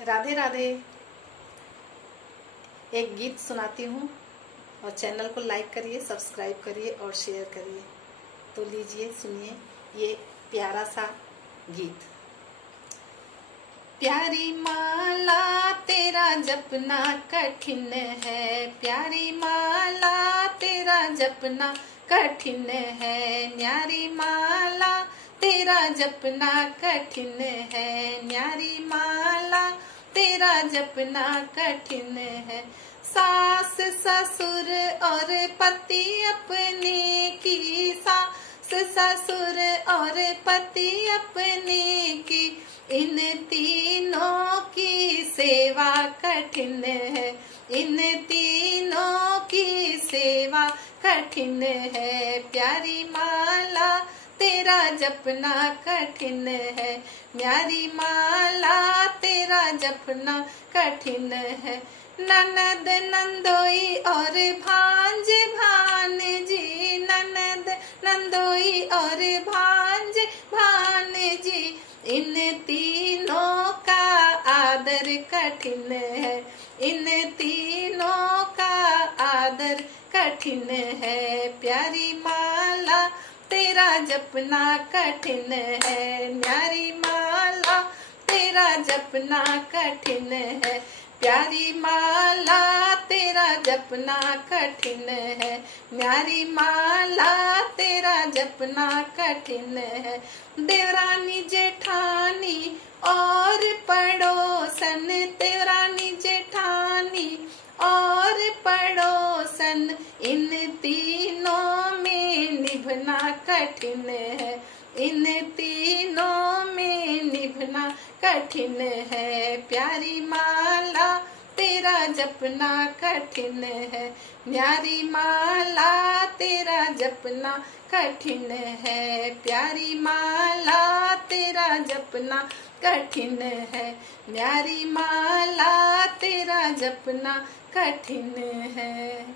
राधे राधे। एक गीत सुनाती हूँ और चैनल को लाइक करिए, सब्सक्राइब करिए और शेयर करिए। तो लीजिए सुनिए ये प्यारा सा गीत। प्यारी माला तेरा जपना कठिन है, प्यारी माला तेरा जपना कठिन है, न्यारी माला तेरा जपना कठिन है, न्यारी माला तेरा जपना कठिन है। सास ससुर और पति अपने की, सास ससुर और पति अपने की, इन तीनों की सेवा कठिन है, इन तीनों की सेवा कठिन है। प्यारी माला तेरा जपना कठिन है, न्यारी माला तेरा जपना कठिन है। ननद नंदोई और भांज भानजी, ननद नंदोई और भांज भानजी, इन तीनों का आदर कठिन है, इन तीनों का आदर कठिन है। प्यारी माला तेरा जपना कठिन है, न्यारी माला तेरा जपना कठिन है। प्यारी माला तेरा जपना कठिन है, न्यारी माला तेरा जपना कठिन है। देवरानी जेठानी और पड़ोसन, देवरानी जेठानी और पड़ोसन, इन तीनों में निभना कठिन है, इन तीनों में निभना कठिन है। प्यारी माला तेरा जपना कठिन है, न्यारी माला तेरा जपना कठिन है। प्यारी माला तेरा जपना कठिन है, न्यारी माला तेरा जपना कठिन है।